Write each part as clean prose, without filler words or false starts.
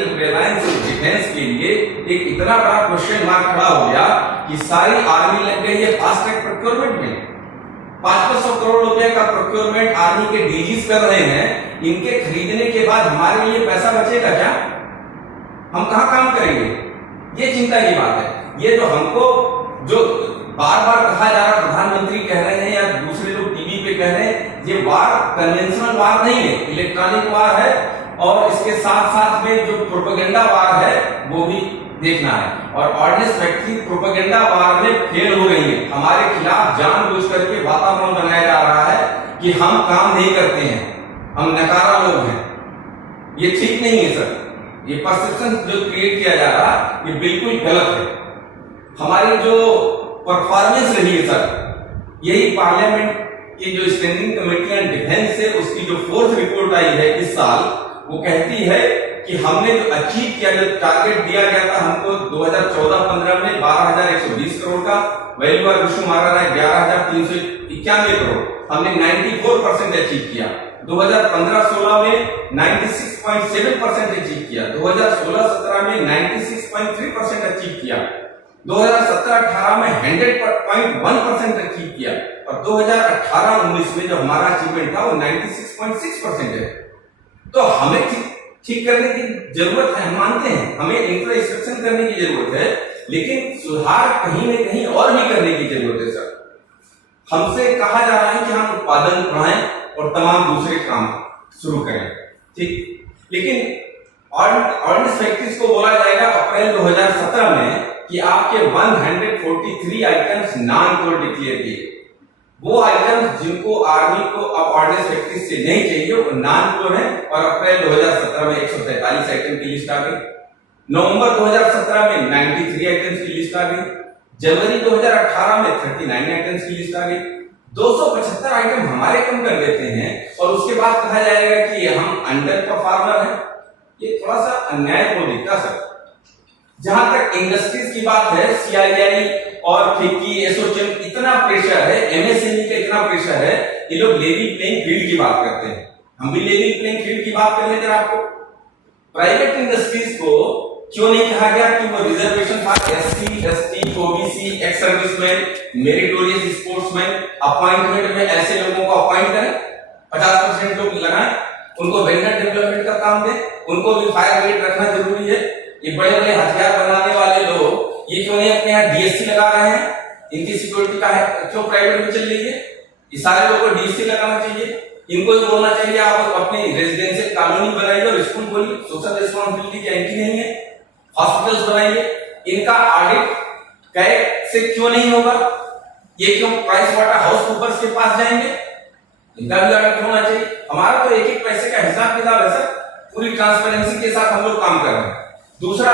Self reliance defence के लिए एक इतना बड़ा क्वेश्चन मार्क खड़ा हो गया कि सारी आर्मी लग गई है फास्ट ट्रैक प्रोक्योरमेंट में। 500 करोड़ रुपए का प्रोक्योरमेंट आर्मी के डीजीज कर रहे हैं। इनके खरीदने के बाद हमारे लिए पैसा बचेगा क्या? हम कहां काम करेंगे? ये चिंता की बात है। ये तो हमको जो बार बार कहा जा रहा, प्रधानमंत्री कह रहे हैं या दूसरे लोग टीवी पे कह रहे हैं, ये वार कन्वेंशनल वार नहीं है, इलेक्ट्रॉनिक वार है। और इसके साथ साथ में जो प्रोपेगेंडा वार है वो भी देखना है। और ऑर्डिनेंस फैक्ट्री प्रोपेगेंडा वार में फेल हो रही है। हमारे खिलाफ जानबूझ करके वातावरण बनाया जा रहा है कि हम काम नहीं करते हैं, हम नकारा लोग हैं। ये ठीक नहीं है सर। ये परसेप्शन जो क्रिएट किया जा रहा है ये बिल्कुल गलत है। हमारी जो परफॉर्मेंस रही है सर, यही पार्लियामेंट की जो स्टैंडिंग कमेटी ऑन डिफेंस है उसकी जो 4th रिपोर्ट आई है इस साल, वो कहती है कि हमने जो अचीव किया, जो टारगेट दिया गया था हमको 2014-15 में 12,120 करोड़ का, वैल्यू ऑफ इशू मारा रहा है 11,391 करोड़, हमने 94% अचीव किया। 2015-16 में 96.7% अचीव किया। 2016-17 में 96.3% अचीव किया। 2017-18 में 100.1% अचीव किया। और 2018-19 में जो हमारा अचीवमेंट था वो 96.6% है। तो हमें ठीक करने की जरूरत है, हम मानते हैं, हमें इंफ्रास्ट्रक्चर करने की जरूरत है, लेकिन सुधार कहीं न कहीं और भी करने की जरूरत है सर। हमसे कहा जा रहा है कि हम उत्पादन बढ़ाएं और तमाम दूसरे काम शुरू करें, ठीक, लेकिन ऑर्डिनेंस फैक्ट्रीज को बोला जाएगा अप्रैल 2017 में कि आपके 143 आइटम्स नॉन कोर डिक्लेयर किए। वो आइटम्स जिनको आर्मी को अब ऑर्डिनेंस फैक्ट्री से नहीं चाहिए वो नॉन कोर है। और अप्रैल 2017 में 143 आइटम की लिस्ट आ गई। नवंबर 2017 में 93 आइटम्स की लिस्ट आ गई। जनवरी 2018 में 39 आइटम्स की लिस्ट आ गई। 275 आइटम हमारे कम कर देते हैं और उसके बाद कहा जाएगा कि हम अंडर परफॉर्मर हैं। ये थोड़ा सा अन्याय को दिखता सर। जहां तक इंडस्ट्रीज की बात है, सीआईआई और फिक्की, एसोचैम, इतना प्रेशर है, एमएसएमई का इतना प्रेशर है, ये लोग लेवल प्लेइंग फील्ड की बात करते हैं। हम भी लेवल प्लेइंग फील्ड की बात कर लेते हैं। आपको प्राइवेट इंडस्ट्रीज को क्यों नहीं कहा गया कि वो reservation for SC, ST, OBC, ex serviceman, meritorious sportsman, appointment में ऐसे लोगों को अपॉइंट करें, 50% लोग लगाएं, उनको वेंडर डेवलपमेंट का काम दें, उनको भी फायर रेट रखना जरूरी है। ये बड़े बड़े हथियार बनाने वाले लोग ये क्यों नहीं अपने यहाँ डीएससी लगा रहे हैं? इनकी सिक्योरिटी का है क्यों प्राइवेट में चल रही है? ये सारे लोगों को डीएससी लगाना चाहिए। इनको भी बोलना चाहिए आप अपनी रेजिडेंशियल कॉलोनी बनाइए और स्कूल खोलिए। सोशल रिस्पॉन्सिबिलिटी क्या इनकी नहीं है? हॉस्पिटल्स बनाइए। इनका ऑडिट कैसे क्यों नहीं होगा? ये क्यों प्राइस वाटर हाउस कूपर्स के पास जाएंगे? इनका भी ऑडिट होना चाहिए। हमारा तो एक एक पैसे का हिसाब किताब है सर, पूरी ट्रांसपेरेंसी के साथ हम लोग काम कर रहे हैं। दूसरा,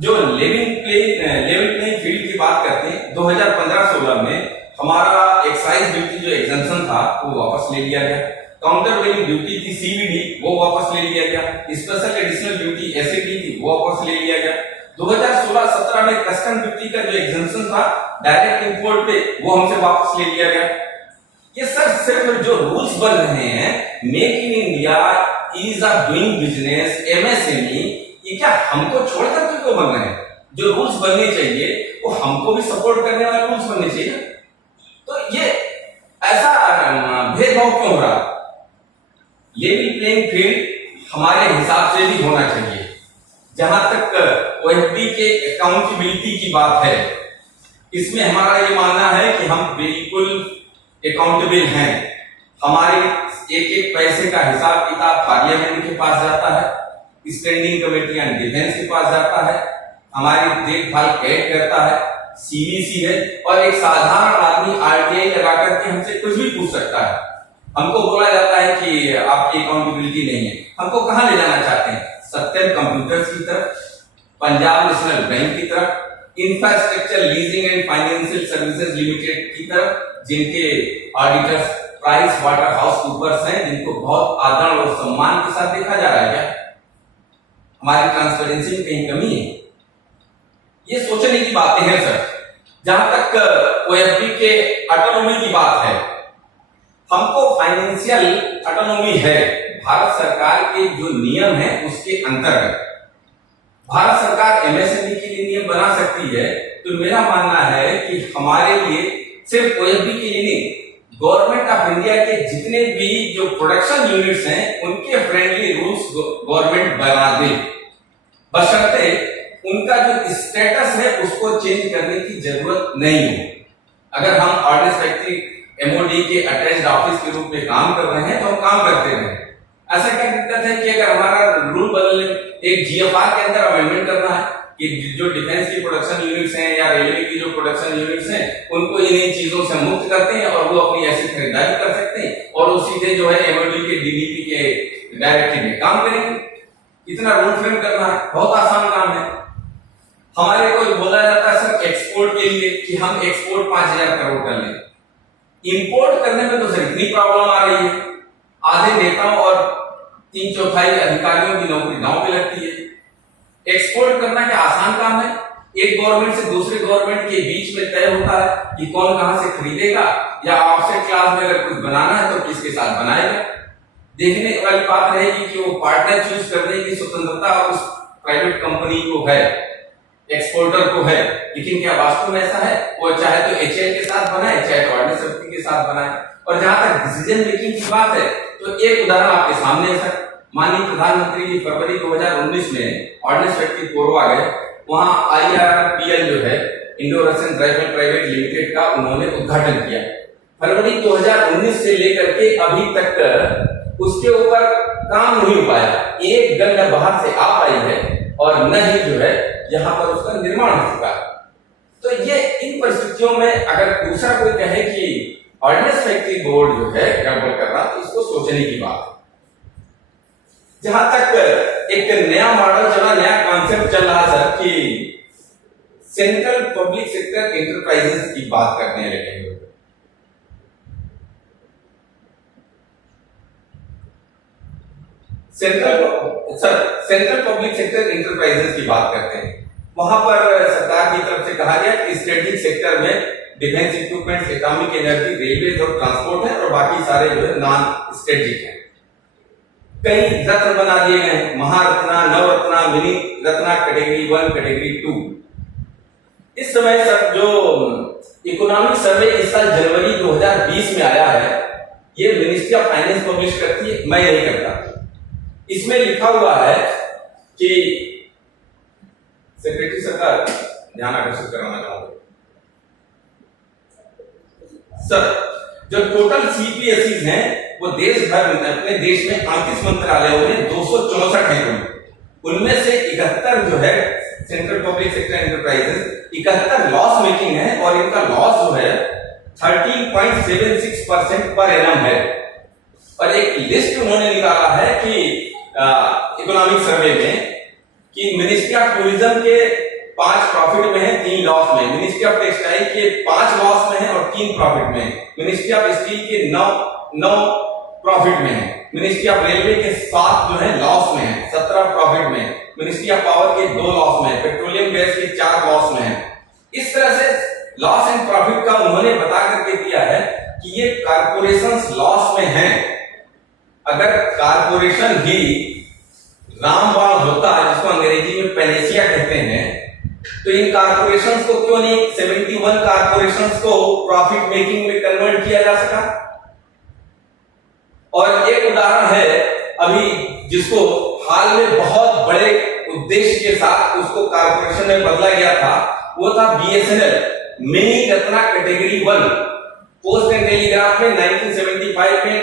जो लेवल प्लेइंग फील्ड की बात करते हैं, 2015-16 में हमारा एक्साइज ड्यूटी जो एग्जम्पशन था वो वापस ले लिया गया। काउंटर वेलिंग ड्यूटी थी सीवीडी, वो वापस ले लिया गया। स्पेशल एडिशनल ड्यूटी एसएडी थी, वो वापस ले लिया गया। 2016-17 में कस्टम ड्यूटी का जो एग्जम्पशन था डायरेक्ट इंपोर्ट पे, वो हमसे वापस ले लिया गया। ये सर सिर्फ जो रूल्स बन रहे हैं, make in India, ease of doing business, MSME, ये क्या हमको छोड़कर क्यों बन रहे हैं? जो रूल्स बनने चाहिए वो हमको भी सपोर्ट करने वाले रूल्स बनने चाहिए। तो ये ऐसा भेदभाव क्यों हो रहा? लेवल प्लेइंग फील्ड हमारे हिसाब से भी होना चाहिए। जहां तक ओएफपी के अकाउंटेबिलिटी की बात है, इसमें हमारा ये मानना है कि हम बिल्कुल अकाउंटेबल हैं। हमारे एक एक पैसे का हिसाब किताब पार्लियामेंट के पास जाता है, स्टैंडिंग कमेटी ऑन डिफेंस के पास जाता है, हमारी देखभाल कैट करता है, सीबीसी है, और एक साधारण आदमी आरटीआई लगा करके हमसे कुछ भी पूछ सकता है। हमको बोला जाता है कि आपकी अकाउंटेबिलिटी नहीं है। हमको कहां ले जाना चाहते हैं? सत्यम कंप्यूटर्स की तरफ, पंजाब नेशनल बैंक की तरफ, infrastructure leasing and financial services limited की तरफ, जिनके auditors Pricewaterhouse Coopers हैं, जिनको बहुत आदर और सम्मान के साथ देखा जा रहा है। क्या हमारी ट्रांसपेरेंसी में कहीं कमी है? ये सोचने की बातें हैं सर। जहां तक ओएफबी के ऑटोनॉमी की बात है, हमको फाइनेंशियल ऑटोनॉमी है भारत सरकार के जो नियम है उसके अंतर्गत। भारत सरकार एमएसएमई के लिए नियम बना सकती है, तो मेरा मानना है कि हमारे लिए सिर्फ ओएफबी के लिए नहीं, गवर्नमेंट ऑफ इंडिया के जितने भी जो प्रोडक्शन यूनिट्स हैं उनके फ्रेंडली रूल्स गवर्नमेंट बना दे, बशर्ते उनका जो स्टेटस है उसको चेंज करने की जरूरत नहीं हो। अगर हम ऑर्डिनेंस फैक्ट्री एमओडी के अटैच्ड ऑफिस के रूप में काम कर रहे हैं तो हम काम करते रहे। ऐसा क्या दिक्कत है कि अगर हमारा रूल बदलने, एक जीएफआर के अंदर अमेंडमेंट करना है कि जो डिफेंस की प्रोडक्शन यूनिट्स हैं या रेलवे की जो प्रोडक्शन यूनिट्स हैं उनको इन चीजों से मुक्त करते हैं और वो अपनी ऐसी खरीदारी कर सकते हैं और वो सीधे जो है एमओडी के डीडीपी के डायरेक्टिव में काम करेंगे। इतना रूल फ्रेम करना है, बहुत आसान काम है। हमारे को बोला जाता है सर एक्सपोर्ट के लिए कि हम एक्सपोर्ट 5,000 करोड़ कर लें, इंपोर्ट करने में तो सर इतनी प्रॉब्लम आ रही है, आधे नेताओं और 3/4 अधिकारियों की नौकरी दांव पे लगती है। एक्सपोर्ट करना क्या आसान काम है? एक गवर्नमेंट से दूसरे गवर्नमेंट के बीच में तय होता है कि कौन कहां से खरीदेगा, या ऑफसेट क्लास में अगर कुछ बनाना है तो किसके साथ बनाएगा। देखने वाली बात रहेगी कि वो पार्टनर चूज करने की स्वतंत्रता उस प्राइवेट कंपनी को है, एक्सपोर्टर को है, लेकिन क्या वास्तव में ऐसा है? वो चाहे तो एचएएल के साथ बनाए, चाहे तो ऑर्डिनेंस फैक्ट्री के साथ बनाए। और जहां तक डिसीजन मेकिंग की बात है तो एक उदाहरण आपके सामने है सर, माननीय प्रधानमंत्री जी फरवरी 2019 में ऑर्डिनेंस फैक्ट्री कोरबा गए, वहां आईआरपीएल जो है Indo Russian rifle private limited का उन्होंने उद्घाटन किया। फरवरी 2019 से लेकर के अभी तक उसके ऊपर काम नहीं हो पाया, एक गन न बाहर से आ पाई है और न ही जो है यहां पर उसका निर्माण हो चुका है। तो ये इन परिस्थितियों में अगर दूसरा कोई कहे कि ऑर्डिनेंस फैक्ट्री बोर्ड जो है गड़बड़ कर रहा, तो इसको सोचने की बात है। जहां तक एक नया मॉडल चला, नया कॉन्सेप्ट चल रहा सर कि सेंट्रल पब्लिक सेक्टर एंटरप्राइजेस की बात करने लगे। सेंट्रल पब्लिक सेक्टर एंटरप्राइजेस की बात करते हैं। वहां पर सरकार की तरफ से कहा गया कि स्ट्रेटेजिक सेक्टर में defence equipments, atomic energy, railway और ट्रांसपोर्ट है और बाकी सारे जो है नॉन स्ट्रेटेजिक है। कई रत्न बना दिए गए, Maharatna, Navratna, mini Ratna, category 1, category 2। इस समय सर जो इकोनॉमिक सर्वे इस साल जनवरी 2020 में आया है, ये मिनिस्ट्री ऑफ फाइनेंस पब्लिश करती है, मैं नहीं करता। इसमें लिखा हुआ है कि सेक्रेटरी सरकार ध्यान आकर्षित कराना चाहूंगा सर, जो टोटल सीपीएसईज हैं वो देश भर में, अपने देश में 38 मंत्रालयों में 264 हैं, उनमें से 71 जो है central public sector enterprises 71 loss making है और इनका लॉस जो है 13.76% पर एनम है। और एक लिस्ट उन्होंने निकाला है कि इकोनॉमिक सर्वे में कि मिनिस्ट्री ऑफ टूरिज्म के 5 प्रॉफिट में है, 3 लॉस में, मिनिस्ट्री ऑफ टेक्सटाइल के 5 लॉस में है और 3 प्रॉफिट में है, मिनिस्ट्री ऑफ स्टील के 9 प्रॉफिट में है, मिनिस्ट्री ऑफ रेलवे के 7 जो है लॉस में है, 17 प्रॉफिट में है, मिनिस्ट्री ऑफ पावर के 2 लॉस में है, पेट्रोलियम गैस के 4 लॉस में है। इस तरह से लॉस एंड प्रॉफिट का उन्होंने बता करके दिया है कि ये कारपोरेशंस लॉस में हैं। अगर कारपोरेशन ही रामबाण होता है, जिसको अंग्रेजी में पेनेसिया कहते हैं, तो इन कारपोरेशंस को क्यों नहीं 71 कारपोरेशंस को प्रॉफिट मेकिंग में कन्वर्ट किया जा सका। और एक उदाहरण है अभी जिसको हाल में बहुत बड़े उद्देश्य के साथ उसको कारपोरेशन में बदला गया था, वो था BSNL mini Ratna category 1। Post and telegraph में 1975 में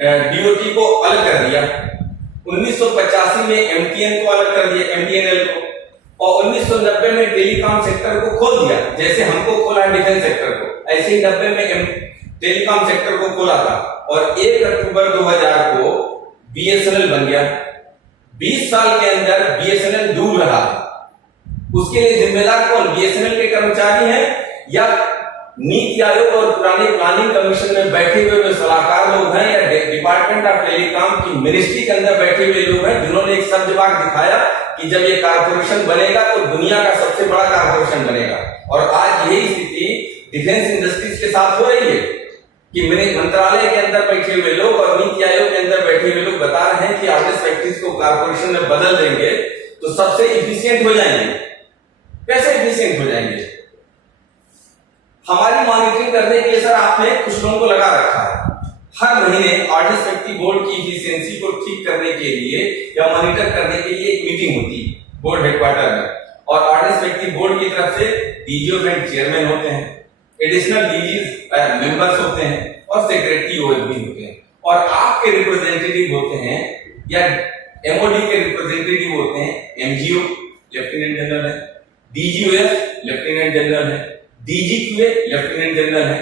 डीओटी को अलग कर दिया, 1985 में एमटीएन को अलग कर दिया, एमटीएनएल को, और 1990 में टेलीकॉम सेक्टर को खोल दिया। जैसे हमको खोला डिफेंस सेक्टर को, ऐसे ही 90 में टेलीकॉम सेक्टर को खोला था और 1 अक्टूबर 2000 को बीएसएनएल बन गया। 20 साल के अंदर बीएसएनएल डूब रहा है। उसके लिए जिम्मेदार कौन? बीएसएनएल के कर्मचारी हैं या नीति आयोग और पुराने प्लानिंग कमीशन में बैठे हुए जो सलाहकार लोग हैं, या डिपार्टमेंट ऑफ टेलीकॉम की मिनिस्ट्री के अंदर बैठे हुए लोग हैं, जिन्होंने एक सब्जबाग दिखाया कि जब ये कारपोरेशन बनेगा तो दुनिया का सबसे बड़ा कारपोरेशन बनेगा। और आज यही स्थिति डिफेंस इंडस्ट्रीज के साथ हो रही है कि मंत्रालय के अंदर बैठे हुए लोग और नीति आयोग के अंदर बैठे हुए लोग बता रहे हैं कि ऑर्डिनेंस फैक्ट्रीज को कारपोरेशन में बदल देंगे तो सबसे इफिशियंट हो जाएंगे। कैसे इफिशियंट हो जाएंगे? हमारी मॉनिटरिंग करने के लिए सर आपने कुछ लोगों को लगा रखा है। हर महीने ऑर्डिनेंस फैक्ट्री बोर्ड की इफिशियंसी को ठीक करने के लिए या मॉनिटर करने के लिए एक मीटिंग होती है बोर्ड हेडक्वार्टर में, और ऑर्डिनेंस फैक्ट्री बोर्ड की तरफ से डीजीओ बैंक चेयरमैन होते हैं, एडिशनल डीजीज मेंबर्स होते हैं और सेक्रेटरी ओएफबी होते हैं, और आपके रिप्रेजेंटेटिव होते हैं या एमओडी के रिप्रेजेंटेटिव होते हैं। एमजीओ लेफ्टिनेंट जनरल है, डीजीओएफ लेफ्टिनेंट जनरल है, डीजीक्यूए लेफ्टिनेंट जनरल है,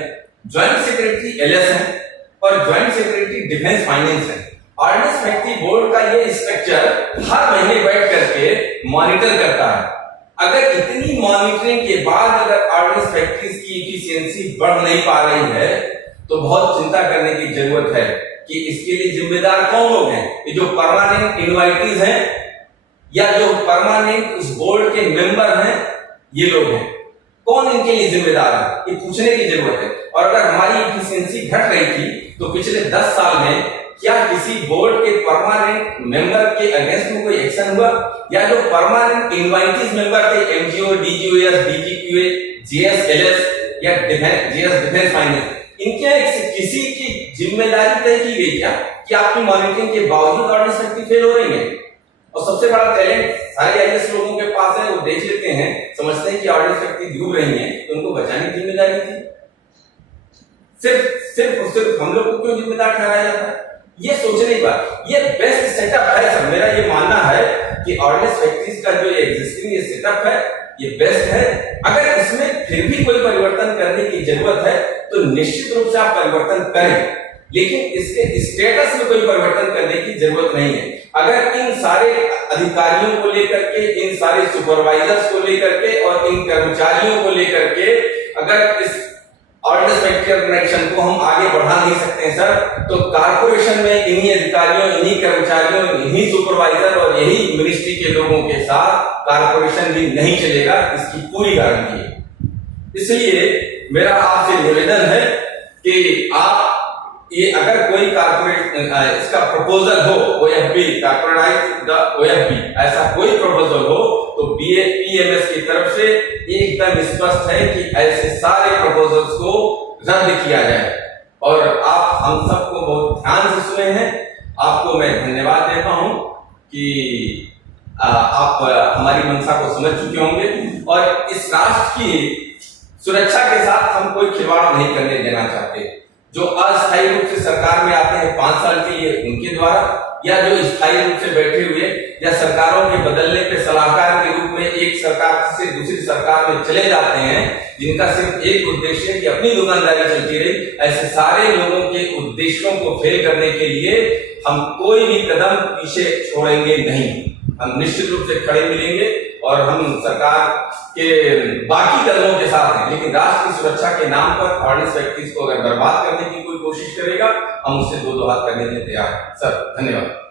ज्वाइंट सेक्रेटरी एलएस है और ज्वाइंट सेक्रेटरी डिफेंस फाइनेंस है। ऑर्डिनेंस फैक्ट्री बोर्ड का ये स्ट्रक्चर हर महीने बैठ करके मॉनिटर करता है। अगर इतनी मॉनिटरिंग के बाद अगर ऑर्डिनेंस फैक्ट्रीज की इफिशियंसी बढ़ नहीं पा रही है तो बहुत चिंता करने की जरूरत है कि इसके लिए जिम्मेदार कौन लोग हैं। ये जो परमानेंट इनवाइटीज हैं या जो परमानेंट उस बोर्ड के मेंबर हैं, ये लोग हैं। कौन इनके लिए जिम्मेदार है, ये पूछने की जरूरत है। और अगर हमारी इफिशियंसी घट रही थी तो पिछले 10 साल में क्या किसी बोर्ड के परमानेंट मेंबर के अगेंस्ट में कोई एक्शन हुआ, या जो परमानेंट इनवाइटीज मेंबर थे एमजीओ, डीजीओएस, डीजीक्यूए, जीएसएलएस या जीएस डिफेंस फाइनेंस, इनके किसी की जिम्मेदारी तय की गई क्या कि आपकी मॉनिटरिंग के बावजूद ऑर्डिनेंस फैक्ट्री फेल हो रही है? और सबसे बड़ा टैलेंट सारे आईएएस लोगों के पास है, वो देख लेते हैं, समझते हैं कि ऑर्डिनेंस फैक्ट्री डूब रही है तो उनको बचाने की जिम्मेदारी थी। सिर्फ हम लोग को क्यों जिम्मेदार ठहराया जाता है? ये सोचने की बात, ये बेस्ट सेटअप है सर। मेरा ये मानना है कि ऑर्डिनेंस फैक्ट्रीज का जो एग्जिस्टिंग ये सेटअप है ये बेस्ट है। अगर इसमें फिर भी कोई परिवर्तन करने की जरूरत है तो निश्चित रूप से आप परिवर्तन करें, लेकिन इसके स्टेटस में कोई परिवर्तन करने की जरूरत नहीं है। अगर इन सारे अधिकारियों को लेकर के, इन सारे सुपरवाइजर्स को लेकर के और इन कर्मचारियों को लेकर के अगर इस ऑर्डिनेंस फैक्ट्री ऑर्गेनाइजेशन को हम आगे बढ़ा नहीं सकते हैं सर, तो कारपोरेशन में इन्हीं अधिकारियों, इन्हीं कर्मचारियों, इन्हीं सुपरवाइजर और यही मिनिस्ट्री के लोगों के साथ कारपोरेशन भी नहीं चलेगा, इसकी पूरी गारंटी है। इसलिए मेरा आपसे निवेदन है कि आप ये अगर कोई कारपोरेट इसका प्रपोजल हो, ओएफबी कॉर्पोरेटाइज ओएफबी, ऐसा कोई प्रपोजल हो तो पीएमएस की तरफ से एकदम स्पष्ट है कि ऐसे सारे प्रपोजल्स को रद्द किया जाए। और आप हम सबको बहुत ध्यान से सुने हैं, आपको मैं धन्यवाद देता हूं कि आप हमारी मंशा को समझ चुके होंगे और इस राष्ट्र की सुरक्षा के साथ हम कोई खिलवाड़ नहीं करने देना चाहते। जो अस्थायी रूप से सरकार में आते हैं 5 साल के लिए, उनके द्वारा, या जो स्थायी रूप से बैठे हुए या सरकारों के बदलने पे सलाहकार के रूप में एक सरकार से दूसरी सरकार में चले जाते हैं, जिनका सिर्फ एक उद्देश्य है कि अपनी दुकानदारी चलती रहे, ऐसे सारे लोगों के उद्देश्यों को फेल करने के लिए हम कोई भी कदम पीछे छोड़ेंगे नहीं। हम निश्चित रूप से खड़े मिलेंगे और हम सरकार के बाकी कदमों के साथ हैं, लेकिन राष्ट्र की सुरक्षा के नाम पर ऑर्डिनेंस फैक्ट्रीज को अगर बर्बाद करने की कोई कोशिश करेगा, हम उससे दो हाथ करने के लिए तैयार हैं। सर धन्यवाद।